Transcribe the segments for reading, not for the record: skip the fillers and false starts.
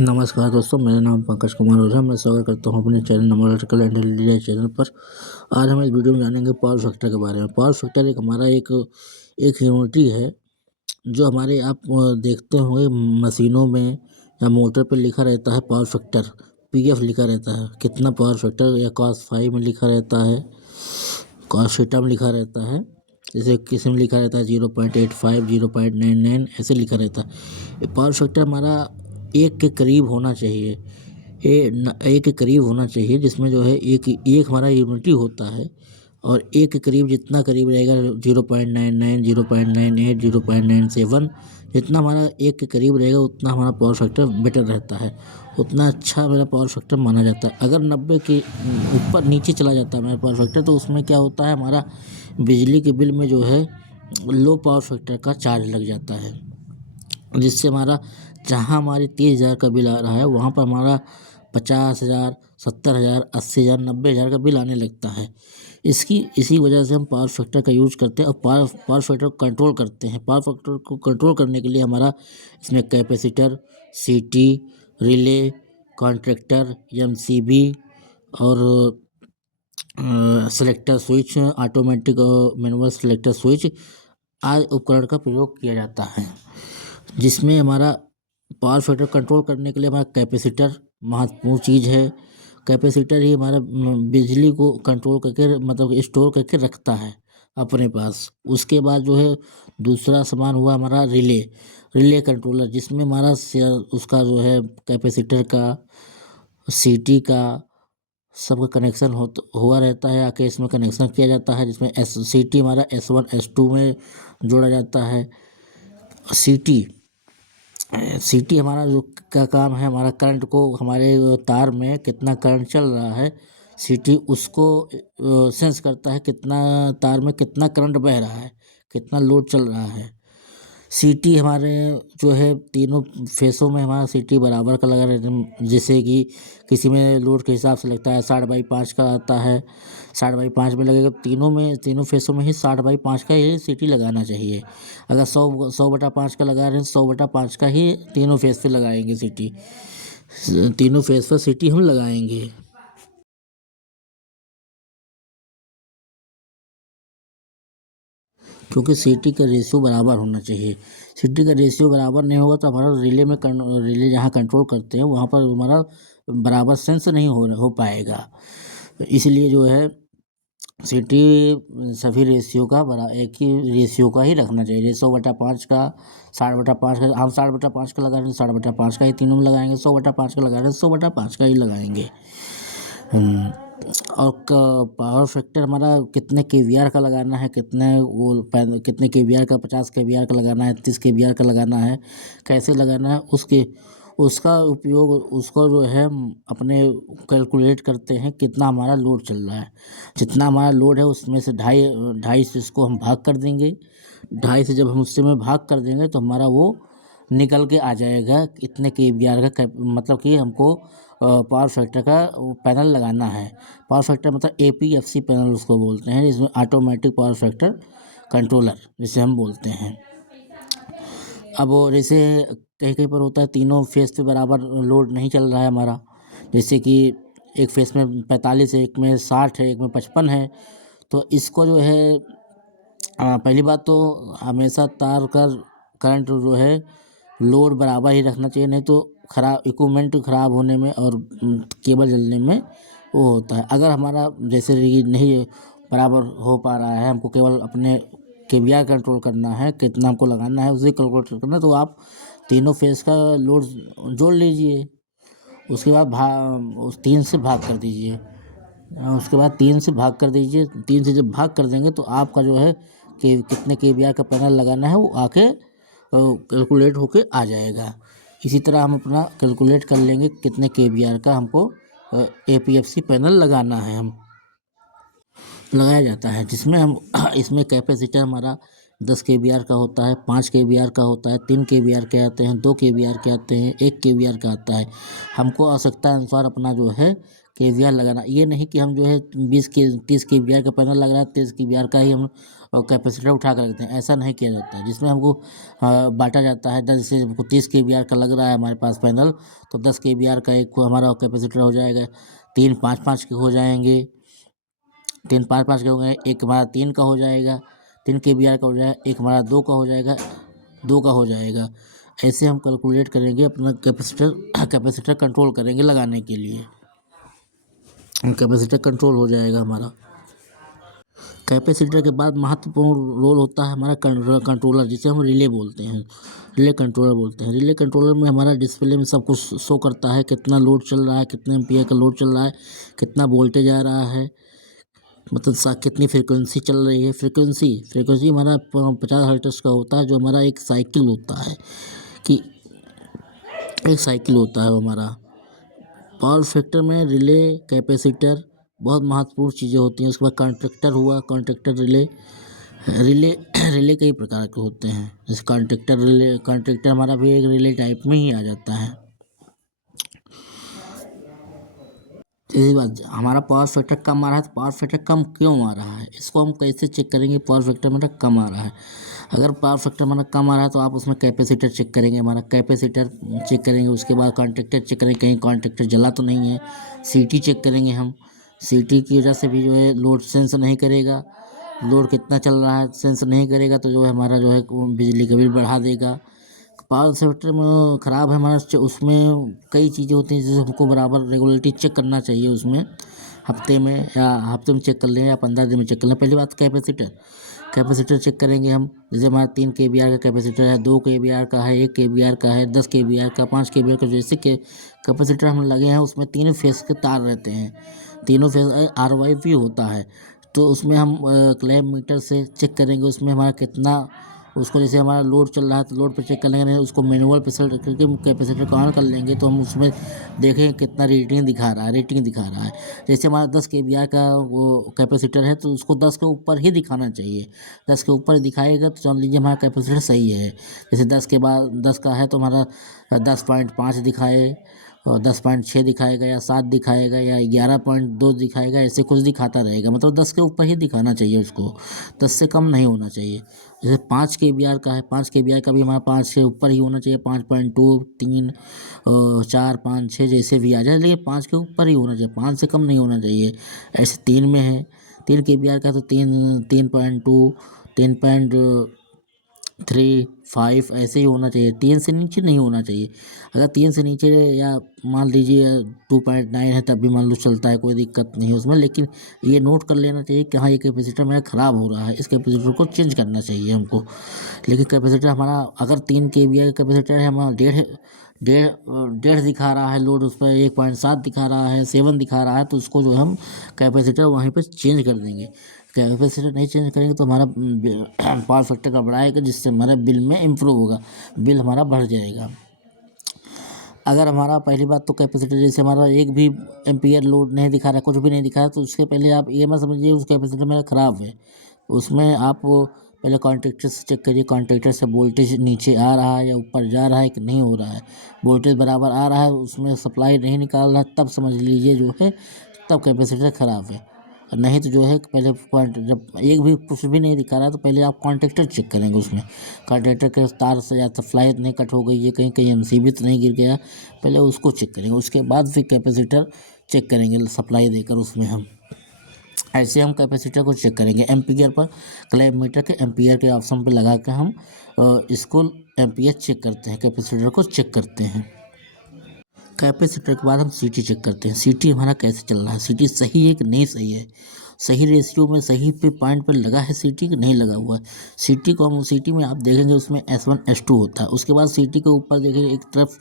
नमस्कार दोस्तों, मेरा नाम पंकज कुमार ओझा। मैं स्वागत करता हूं अपने channel numerical and intelligence channel पर। आज हम इस वीडियो में जानेंगे पावर फैक्टर के बारे में। पावर फैक्टर हमारा एक यूनिटी है जो हमारे आप देखते होंगे मशीनों में या मोटर पर लिखा रहता है पावर फैक्टर, पीएफ लिखा रहता है, कितना पावर फैक्टर, या cos 5 में लिखा रहता है, cos थीटा में लिखा रहता है, जैसे किसी में लिखा रहता है 0.85, 0.99 ऐसे लिखा रहता है। पावर फैक्टर हमारा एक के करीब होना चाहिए, एक के करीब होना चाहिए, जिसमें जो है एक हमारा यूनिटी होता है और एक के करीब जितना करीब रहेगा 0.99, 0.98, 0.97, जितना हमारा एक के करीब रहेगा उतना हमारा पावर फैक्टर बेटर रहता है, उतना अच्छा मेरा पावर फैक्टर माना जाता है। अगर 90 के ऊपर नीचे चला जाता है मेरा पावर फैक्टर, तो उसमें क्या होता है, हमारा बिजली के बिल में जो है लो पावर फैक्टर का चार्ज लग जाता है, जिससे हमारा जहाँ हमारे 30,000 का बिल आ रहा है वहाँ पर हमारा 50,000, 70,000, 80,000, 90,000 का बिल आने लगता है। इसी वजह से हम पावर फैक्टर का यूज करते हैं और पावर फैक्टर को कंट्रोल करते हैं। पावर फैक्टर को कंट्रोल करने के लिए हमारा इसमें कैपेसिटर, सीटी, रिले, कॉन्ट्रैक्टर, एमसीबी और selector switch, automatic manual selector switch आदि उपकरण का प्रयोग किया जाता है, जिसमें हमारा पावर फैक्टर कंट्रोल करने के लिए हमारा कैपेसिटर महत्वपूर्ण चीज़ है। कैपेसिटर ही हमारा बिजली को कंट्रोल करके, मतलब स्टोर करके रखता है अपने पास। उसके बाद जो है दूसरा सामान हुआ हमारा रिले कंट्रोलर, जिसमें हमारा उसका जो है कैपेसिटर का, सीटी का सबका कनेक्शन हुआ रहता है, आके इसमें कनेक्शन किया जाता है, जिसमें सीटी हमारा S1 S2 में जोड़ा जाता है। सीटी हमारा जो क्या काम है, हमारा करंट को, हमारे तार में कितना करंट चल रहा है, सीटी उसको सेंस करता है, कितना तार में कितना करंट बह रहा है, कितना लोड चल रहा है। सीटी हमारे जो है तीनों फेसों में हमारा सीटी बराबर का लगा रहता है, जैसे कि किसी में लोड के हिसाब से लगता है 60/5 का आता है, 60/5 में लगेगा। तीनों फेसों में ही 60/5 का ही सीटी लगाना चाहिए। अगर 100/5 का लगा रहे हैं, 100/5 का ही तीनों फेस पे लगाएंगे सीटी, तीनों फेस पर सीटी हम लगाएंगे, क्योंकि सीटी का रेशियो बराबर होना चाहिए। सीटी का रेशियो बराबर नहीं होगा तो हमारा रिले जहाँ कंट्रोल करते हैं वहाँ पर हमारा बराबर सेंस नहीं हो पाएगा। इसलिए जो है सीटी सभी रेशियो का एक ही रेशियो का ही रखना चाहिए। 100/5 का, 60/5 का, हम 60/5 का लगा रहे हैं 60/5 का ही तीनों में लगाएंगे, 100/5 का लगा रहे हैं 100/5 का ही लगाएंगे। और पावर फैक्टर हमारा कितने केवीआर का लगाना है, कितने केवीआर का, 50 केवीआर का लगाना है, 30 केवीआर का लगाना है, कैसे लगाना है, उसका उपयोग, उसको जो है अपने कैलकुलेट करते हैं कितना हमारा लोड चल रहा है। जितना हमारा लोड है उसमें से ढाई से इसको हम भाग कर देंगे। ढाई से जब हम उससे में भाग कर देंगे तो हमारा वो निकल के आ जाएगा इतने केवीआर का, मतलब कि हमको पावर फैक्टर का पैनल लगाना है। पावर फैक्टर मतलब APFC पैनल उसको बोलते हैं, जिसमें ऑटोमेटिक पावर फैक्टर कंट्रोलर जिसे हम बोलते हैं। अब जैसे कहीं कहीं पर होता है तीनों फेस पे बराबर लोड नहीं चल रहा है हमारा, जैसे कि एक फेस में 45 है, एक में 60 है, एक में 55 है, तो इसको जो है पहली बात तो हमेशा तार का करंट जो है लोड बराबर ही रखना चाहिए, नहीं तो इक्विपमेंट ख़राब होने में और केबल जलने में वो होता है। अगर हमारा जैसे नहीं बराबर हो पा रहा है, हमको केवल अपने केवीआर कंट्रोल करना है, कितना हमको लगाना है उसे कैलकुलेट करना है, तो आप तीनों फेस का लोड जोड़ लीजिए। उसके बाद उस 3 से भाग कर दीजिए। उसके बाद 3 से भाग कर दीजिए। 3 से जब भाग कर देंगे तो आपका जो है कि कितने केवीआर का पैनल लगाना है वो आके कैलकुलेट होके आ जाएगा। इसी तरह हम अपना कैलकुलेट कर लेंगे कितने केवीआर का हमको APFC पैनल लगाना है, हम लगाया जाता है, जिसमें हम इसमें कैपेसिटर हमारा 10 kVAR का होता है, 5 kVAR का होता है, 3 kVAR के आते हैं, 2 kVAR के आते हैं, 1 kVAR का आता है। हमको आवश्यकता अनुसार अपना जो है kVAR लगाना, ये नहीं कि हम जो है 30 kVAR का पैनल लग रहा है 30 kVAR का ही हम कैपेसिटर उठा कर रखते हैं, ऐसा नहीं किया जाता है। जिसमें हमको बांटा जाता है, जैसे 30 kVAR का लग रहा है हमारे पास पैनल, तो 10 kVAR का एक हमारा कैपेसिटर हो जाएगा, 3 5 5 के हो जाएंगे, 3 5 5 के हो गए, एक हमारा 3 का हो जाएगा, 3 kVAR का हो जाएगा, एक हमारा 2 का हो जाएगा, 2 का हो जाएगा। ऐसे हम कैलकुलेट करेंगे अपना कैपेसिटर कंट्रोल करेंगे लगाने के लिए, कैपेसिटर कंट्रोल हो जाएगा हमारा। कैपेसिटर के बाद महत्वपूर्ण रोल होता है हमारा कंट्रोलर, जिसे हम रिले बोलते हैं, रिले कंट्रोलर बोलते हैं। रिले कंट्रोलर में हमारा डिस्प्ले में सब कुछ शो करता है, कितना लोड चल रहा है, कितने एम्पियर का लोड चल रहा है, कितना वोल्टेज आ रहा है, मतलब कितनी फ्रीक्वेंसी चल रही है। फ्रीक्वेंसी हमारा 50 हर्ट्ज का होता है, जो हमारा एक साइकिल होता है, कि एक साइकिल होता है हमारा। पावर फैक्टर में रिले, कैपेसिटर बहुत महत्वपूर्ण चीज़ें होती हैं। उसके बाद कॉन्ट्रैक्टर हुआ, कॉन्ट्रैक्टर रिले, रिले रिले कई प्रकार के होते हैं, जैसे कॉन्ट्रैक्टर रिले, कॉन्ट्रैक्टर हमारा भी एक रिले टाइप में ही आ जाता है। इसी बात, हमारा पावर फैक्टर कम आ रहा है, तो पावर फैक्टर कम क्यों आ रहा है, इसको हम कैसे चेक करेंगे पावर फैक्टर हमारा कम आ रहा है। अगर पावर फैक्टर हमारा कम आ रहा है तो आप उसमें कैपेसिटर चेक करेंगे, हमारा कैपेसिटर चेक करेंगे, उसके बाद कॉन्ट्रैक्टर चेक करेंगे, कहीं कॉन्ट्रैक्टर जला तो नहीं है। सीटी चेक करेंगे हम, सीटी की वजह से भी जो है लोड सेंस नहीं करेगा, लोड कितना चल रहा है सेंस नहीं करेगा, तो जो है हमारा जो है बिजली का बिल बढ़ा देगा। पावर सेक्टर में ख़राब है हमारा, उसमें कई चीज़ें होती हैं जैसे हमको बराबर रेगुलेटरी चेक करना चाहिए उसमें, हफ्ते में चेक कर लें या 15 दिन में चेक कर लें। पहली बात कैपेसिटर चेक करेंगे हम, जैसे हमारा 3 kVAR का कैपेसिटर है, 2 kVAR का है, 1 kVAR का है, 10 kVAR का, 5 kVAR का, जैसे कि कैपेसिटर हम लगे हैं उसमें 3 फेस के तार रहते हैं, तीनों फेस RYV होता है। तो उसमें हम क्लैम्प मीटर से चेक करेंगे उसमें हमारा कितना, उसको जैसे हमारा लोड चल रहा है तो लोड पे चेक कर लेंगे, नहीं उसको मैनुअल पे सेट करके कैपेसिटर को ऑन कर लेंगे, तो हम उसमें देखें कितना रेटिंग दिखा रहा है। जैसे हमारा 10 kVAR का वो कैपेसिटर है, तो उसको 10 के ऊपर ही दिखाना चाहिए, 10 के ऊपर दिखाएगा तो जान लीजिए हमारा कैपेसिटर सही है। जैसे 10 के बाद 10 का है तो हमारा 10.5 दिखाए, और 10.6 दिखाएगा, या 7 दिखाएगा, या 11.2 दिखाएगा, ऐसे कुछ दिखाता रहेगा, मतलब 10 के ऊपर ही दिखाना चाहिए उसको, 10 से कम नहीं होना चाहिए। जैसे 5 kVAR का है, 5 kVAR का भी हमारा 5 के ऊपर ही होना चाहिए, 5.2, 3, 4, 5, 6 जैसे भी आ जाए, लेकिन 5 के ऊपर ही होना चाहिए, 5 से कम नहीं होना चाहिए। ऐसे 3 में है, 3 kVAR का तो 3.2, 3.3, 5 ऐसे ही होना चाहिए, 3 से नीचे नहीं होना चाहिए। अगर 3 से नीचे या मान लीजिए 2.9 है तब भी मान लो चलता है, कोई दिक्कत नहीं है उसमें, लेकिन ये नोट कर लेना चाहिए कि हाँ ये कैपेसिटर मेरा ख़राब हो रहा है, इस कैपेसिटर को चेंज करना चाहिए हमको। लेकिन कैपेसिटर हमारा अगर 3 kVAR का कैपेसिटर है, हमारा डेढ़ डेढ़ डेढ़ दिखा रहा है लोड, उस पर 1.7 दिखा रहा है, 7 दिखा रहा है, तो उसको जो हम कैपेसिटर वहीं पर चेंज कर देंगे। कैपेसिटर नहीं चेंज करेंगे तो हमारा पावर फैक्टर गड़बड़ाएगा, जिससे हमारे बिल में इम्प्रूव होगा, बिल हमारा बढ़ जाएगा। अगर हमारा पहली बात तो कैपेसिटर जैसे हमारा एक भी एम्पियर लोड नहीं दिखा रहा है, कुछ भी नहीं दिखा रहा है, तो उसके पहले आप ये मत समझिए उस कैपेसिटर मेरा ख़राब है। उसमें आप पहले कॉन्टैक्टर से चेक करिए, कॉन्टैक्टर से वोल्टेज नीचे आ रहा है या ऊपर जा रहा है कि नहीं हो रहा है। वोल्टेज बराबर आ रहा है, उसमें सप्लाई नहीं निकाल रहा है, तब समझ लीजिए जो है तब कैपेसिटर ख़राब है। और नहीं तो जो है पहले जब एक भी कुछ भी नहीं दिखा रहा है तो पहले आप कॉन्टैक्टर चेक करेंगे, उसमें कॉन्टैक्टर के तार से या सप्लाई नहीं कट हो गई है, कहीं कहीं एमसीबी तो नहीं गिर गया, पहले उसको चेक करेंगे, उसके बाद फिर कैपेसिटर चेक करेंगे सप्लाई देकर उसमें हम। ऐसे हम कैपेसिटर को चेक करेंगे एम्पियर पर, क्लैम्प मीटर के एम्पियर के ऑप्शन पर लगा कर हम इसको एम्पियर चेक करते हैं, कैपेसिटर को चेक करते हैं। कैपेसिटर के बाद हम सीटी चेक करते हैं, सीटी हमारा कैसे चल रहा है, सीटी सही है कि नहीं सही है, सही रेशियो में सही पे पॉइंट पर लगा है सीटी कि नहीं लगा हुआ है। सीटी को हम सीटी में आप देखेंगे उसमें S1 S2 होता है, उसके बाद सीटी के ऊपर देखेंगे एक तरफ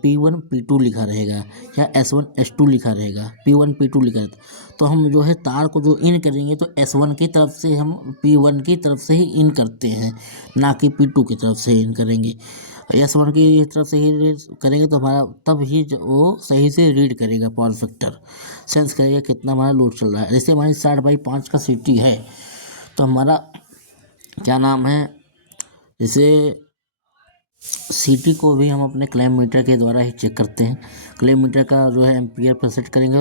P1 P2 लिखा रहेगा, या S1 S2 लिखा रहेगा, P1 P2 लिखा रहता। तो हम जो है तार को जो इन करेंगे तो S1 की तरफ से हम P1 की तरफ से ही इन करते हैं, ना कि P2 की तरफ से इन करेंगे। S1 की तरफ से ही रीड करेंगे तो हमारा तब ही वो सही से रीड करेगा, पावर फैक्टर सेंस करेगा कितना हमारा लोड चल रहा है। जैसे हमारी 60/5 का सीटी है, तो हमारा क्या नाम है, जैसे सीटी को भी हम अपने क्लैम मीटर के द्वारा ही चेक करते हैं। क्लैम मीटर का जो है एम्पियर पर सेट करेंगे,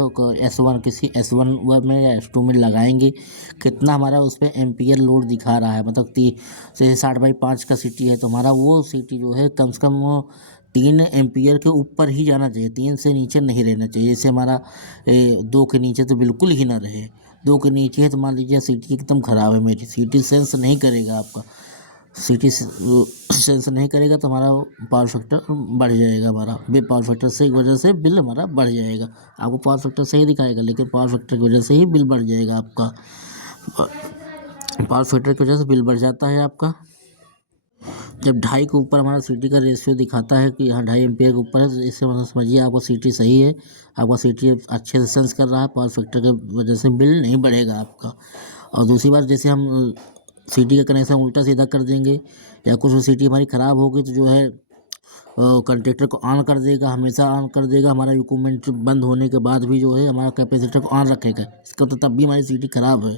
S1 किसी S1 में या S2 में लगाएंगे, कितना हमारा उस पर एम्पियर लोड दिखा रहा है, मतलब जैसे 60/5 का सीटी है तो हमारा वो सीटी जो है कम से कम वो 3 एम्पियर के ऊपर ही जाना चाहिए, 3 से नीचे नहीं रहना चाहिए। जैसे हमारा 2 के नीचे तो बिल्कुल ही ना रहे, 2 के नीचे है तो मान लीजिए सीटी एकदम ख़राब है, मेरी सीटी सेंस नहीं करेगा आपका, सीटी सेंस नहीं करेगा तो हमारा पावर फैक्टर बढ़ जाएगा, हमारा बे पावर फैक्टर से की वजह से बिल हमारा बढ़ जाएगा। आपको पावर फैक्टर सही दिखाएगा लेकिन पावर फैक्टर की वजह से ही बिल बढ़ जाएगा आपका, पावर फैक्टर की वजह से बिल बढ़ जाता है आपका। जब 2.5 के ऊपर हमारा सीटी का रेशियो दिखाता है कि यहाँ 2.5 एम्पियर के ऊपर है, तो इससे मतलब समझिए आपका सीटी सही है, आपका सीटी अच्छे से सेंस कर रहा है, पावर फैक्टर की वजह से बिल नहीं बढ़ेगा आपका। और दूसरी बात, जैसे हम सीटी का कनेक्शन उल्टा सीधा कर देंगे या कुछ सीटी हमारी ख़राब हो गई तो जो है कंटेक्टर को ऑन कर देगा, हमेशा ऑन कर देगा, हमारा इक्विपमेंट बंद होने के बाद भी जो है हमारा कैपेसिटर को ऑन रखेगा। इसका तो तब भी हमारी सीटी ख़राब है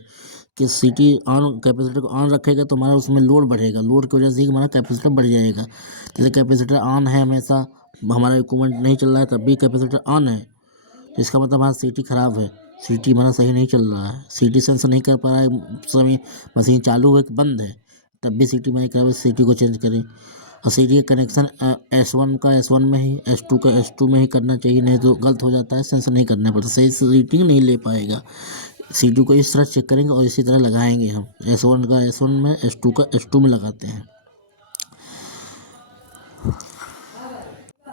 कि सीटी ऑन, कैपेसिटर को ऑन रखेगा तो हमारा उसमें लोड बढ़ेगा, लोड की वजह से ही हमारा कैपेसिटर बढ़ जाएगा। जैसे कैपेसिटर ऑन है, हमेशा हमारा इक्विपमेंट नहीं चल रहा है तब भी कैपेसिटर ऑन है, तो इसका मतलब हमारा सीटी ख़राब है, सीटी हमारा सही नहीं चल रहा है, सीटी सेंस नहीं कर पा रहा है, समय मशीन चालू है कि बंद है, तब भी सीटी हमारी ख़राब है, सीटी को चेंज करें। और सीटी का कनेक्शन S1 का S1 में ही, S2 का S2 में ही करना चाहिए, नहीं तो गलत हो जाता है, सेंस नहीं करना पड़ता, सही से रीडिंग नहीं ले पाएगा। सीटी को इस तरह चेक करेंगे और इसी तरह लगाएंगे हम, S1 का S1 में, S2 का S2 में लगाते हैं।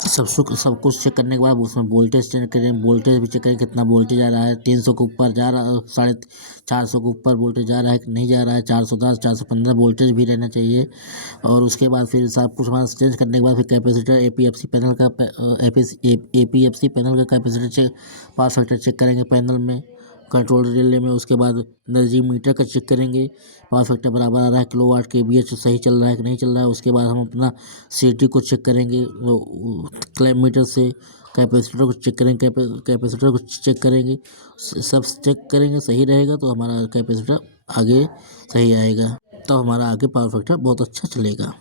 सब कुछ चेक करने के बाद उसमें वोल्टेज चेक करें, वोल्टेज भी चेक करें कितना वोल्टेज आ रहा है, 300 के ऊपर जा रहा है, 450 के ऊपर वोल्टेज जा रहा है कि नहीं जा रहा है, 410 415 वोल्टेज भी रहना चाहिए। और उसके बाद फिर सब कुछ हमारा चेंज करने के बाद फिर कैपेसिटर एपीएफसी पैनल का एपीएफसी पैनल का capacitor check, power factor check करेंगे पैनल में, कंट्रोल रिले में। उसके बाद एनर्जी मीटर का चेक करेंगे, पावर फैक्टर बराबर आ रहा है, किलोवाट केवीए सही चल रहा है कि नहीं चल रहा है। उसके बाद हम अपना सीटी को चेक करेंगे, क्लैम मीटर से कैपेसिटर को चेक करेंगे, कैपेसिटर को चेक करेंगे, सब चेक करेंगे, सही रहेगा तो हमारा कैपेसिटर आगे सही आएगा, तो हमारा आगे पावर फैक्टर बहुत अच्छा चलेगा।